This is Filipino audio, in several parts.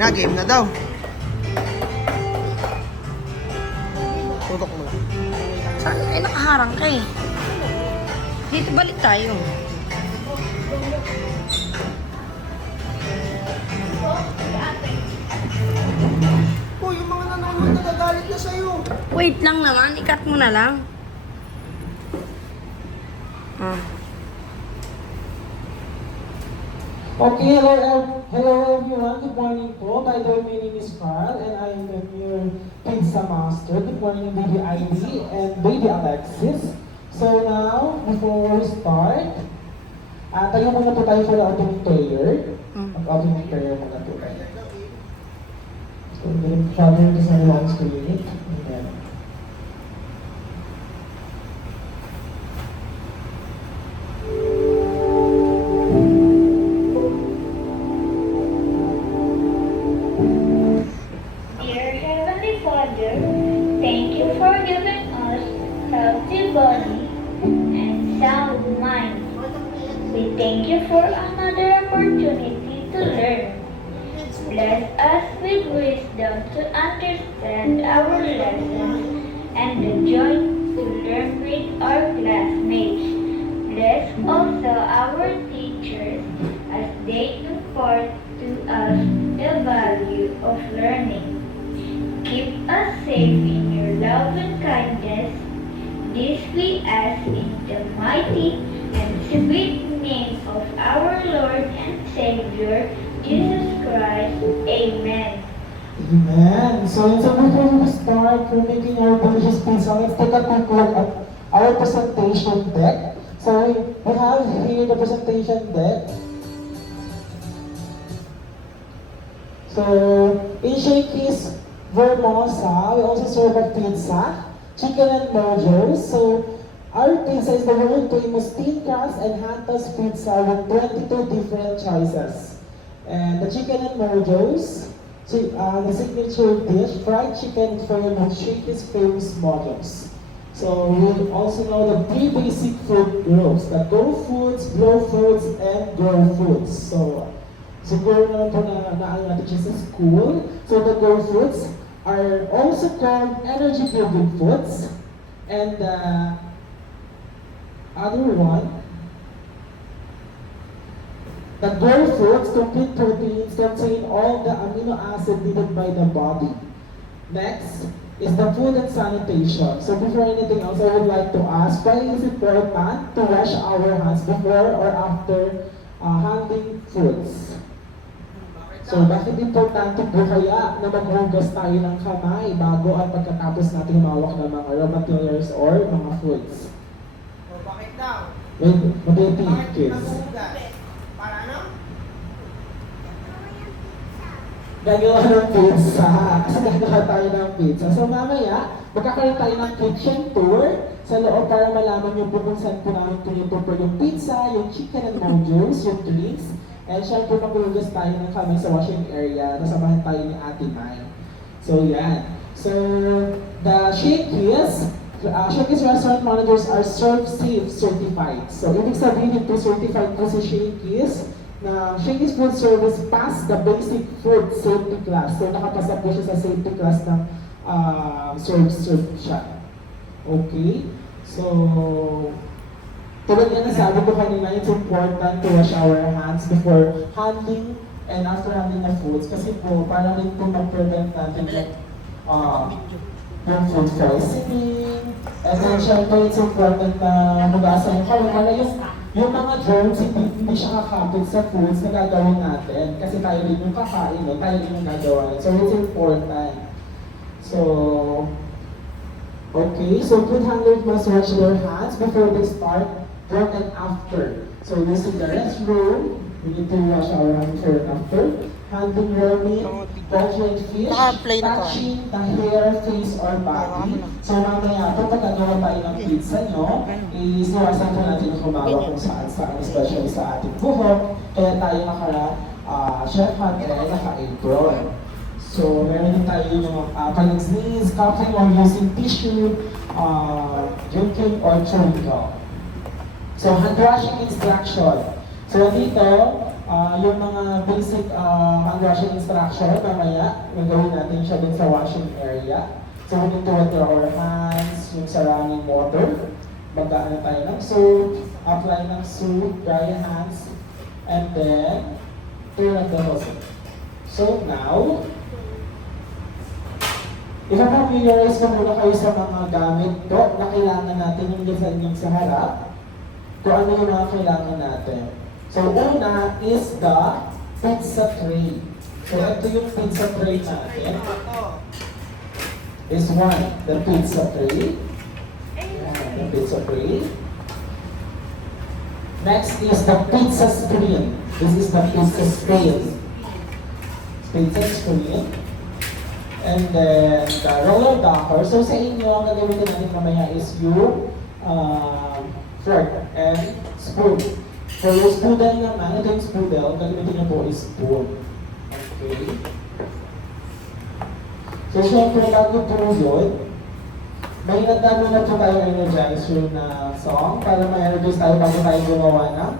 Na, game na daw. Tutok mo lang. Saan? Eh, nakaharang ka eh. Dito balik tayo. Oh, yung mga nanonood nagagalit na sa'yo. Wait lang naman, ikat mo na lang. Ah. Okay, hello everyone. Good morning po. By the way, my name is Carl and I am your pizza master. Good morning, baby ID and baby Alexis. So now, before we start, tayo muna po tayo for the opening prayer. Mag-opening prayer muna po tayo. So, Father, the Son, and the Holy Spirit. Amen. Dear Heavenly Father, thank you for giving us healthy body and sound mind. We thank you for another opportunity to learn. Bless us with wisdom to understand our lessons and the joy to learn with our classmates. Bless also our teachers as they impart to us the value of learning. Keep us safe in your love and kindness. This we ask in the mighty and sweet name of our Lord and Savior, Jesus Christ. Amen. Amen. So before we start, we're making our delicious pizza. Let's take a quick look at our presentation deck. So we have here the presentation deck. So in Shakey's Vermosa, we also serve a pizza, chicken and mojos. So our pizza is the world famous thin crust and hand-tossed pizza with 22 different choices. And the chicken and mojos, the signature dish, fried chicken from Shakey's famous mojos. So we also know the three basic food groups, the Go Foods, Glow Foods, and Grow Foods. So siguro naman po na natin siya sa school. So the Go Foods are also called energy-giving foods. And the other one, the Grow Foods, complete proteins, contain all the amino acids needed by the body. Next is the food and sanitation. So before anything else, I would like to ask, why is it important to wash our hands before or after handling foods? So bakit importante po kaya na maghugas tayo ng kamay bago at pagkatapos natin humawak ng mga raw materials or mga foods? O, bakit daw? Wait, mag-repeat, Bakit kids. maghugas? Para ano? Gagawa ng pizza. Kasi gagawa tayo ng pizza. So mamaya, magkakaroon tayo ng kitchen tour sa loob para malaman nyo po kung saan po namin pinipupur yung pizza, yung chicken and mojos, yung drinks. And syempre maghugas tayo ng kamay sa washing area. Nasamahan tayo ni Ate Mai. So yan. So the Shakey's restaurant managers are Serve Safe certified. So ibig sabihin ito certified po si Shakey's na Shakey's Food Service passed the basic food safety class. So nakapasa po siya sa safety class ng serve siya. Okay? So tulad nga nasabi ko kanina, it's important to wash our hands before handling and after handling the foods kasi po para rin po mag-prevent natin yung food poisoning. And then syempre it's important na hugasan yung kamay para yung mga germs hindi siya kakapit sa foods na gagawin natin kasi tayo din yung kakain, no? Tayo din yung gagawa. So it's important. So okay, so food handlers must wash their hands before they start work and after. So using the restroom, we need to wash our hands before and after. Handling raw meat, poultry and fish, Naka-play na to. touching the hair, face, or body. So mamaya po pag nagawa tayo ng pizza nyo, isiwasan po natin yung kumawa kung saan, especially sa ating buhok. Kaya tayo chef hat and naka-apron. So meron din tayo yung pag-sneeze, coughing, or using tissue, drinking, or chewing gum. So hand washing instruction. So dito, yung mga basic hand washing instruction, mamaya, gagawin natin siya dun sa washing area. So we need to wet our hands, yung sa running water. Mag-ano tayo ng soap, apply ng soap, dry hands, and then turn on the hose. So now, i-familiarize ko muna kayo sa mga gamit to na kailangan natin yung dyan sa harap. Kung ano yung mga kailangan natin. So una is the pizza tray. So ito yung pizza tray natin. Is one, the pizza tray. The pizza tray. Next is the pizza screen. This is the pizza screen. Pizza screen. And then the roller docker. So sa inyo, ang gagamitin natin mamaya is yung fork and spoon. For yung spoodle naman, ito yung spoodle, ang gagamitin niyo po is spoon. Okay. So syempre, bago po yun, may nagdano na po tayo energizer na song para ma-energize tayo bago tayo gumawa ng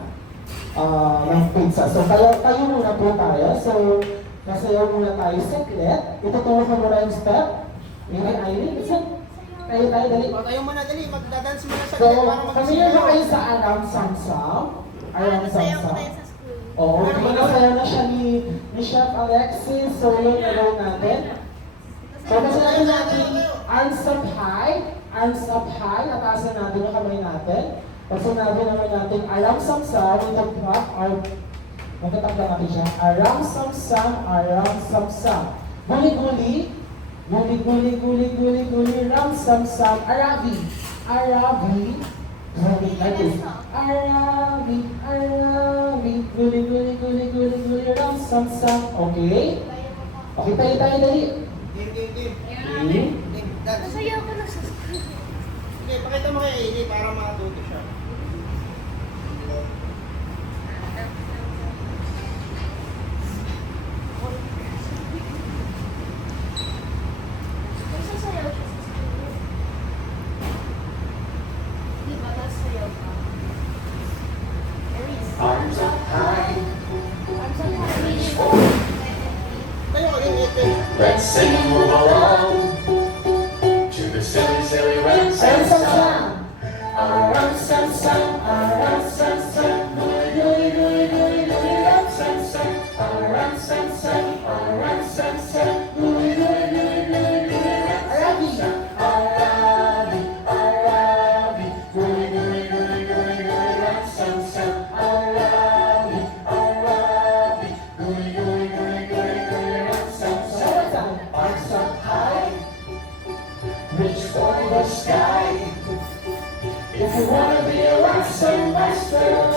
pizza. So tayo muna po tayo. So nasayaw muna tayo saglit. Ituturo ko muna yung step. Irene, tayo, dali. Tayo muna, dali. Magdadance muna sa So, familiar ba kayo sa Aram Samsam? Aram Samsam. Oo, pinasayaw na siya ni Chef Alexis. So, yun na daw natin. So, kasi natin, arms up high. Arms up high. Nataasan natin yung kamay natin. Pag sinabi naman natin, Aram Samsam, ito clap, magtatapla natin siya. Aram Samsam, Aram Samsam. Guli-guli. Guli-guli, Ram Samsam, Arabi. Like this. Arabi. Guli, Ram Samsam. Okay? Okay, tayo, dali. Game. Dance. Masaya ako na sa school. Sige, pakita mo kay Ailey para makatuto siya. Nagsasayaw siya sa school. Di ba nagsayaw ka? Arms up high. Arms up high. Tayo ko rin ito. Let's sing and move along to the silly, silly Ram Aram Sam Samsam. Ram Sam Sam, Ram Sam Sam, guli, Ram Sam Sam, Ram Sam Sam, Ram Sam Sam, guli, Ram Sam Sam, Arabi, guli, Ram Sam Sam, Arabi, guli, Ram Sam Sam, arms up high, reach for the sky. If you wanna be a rock master,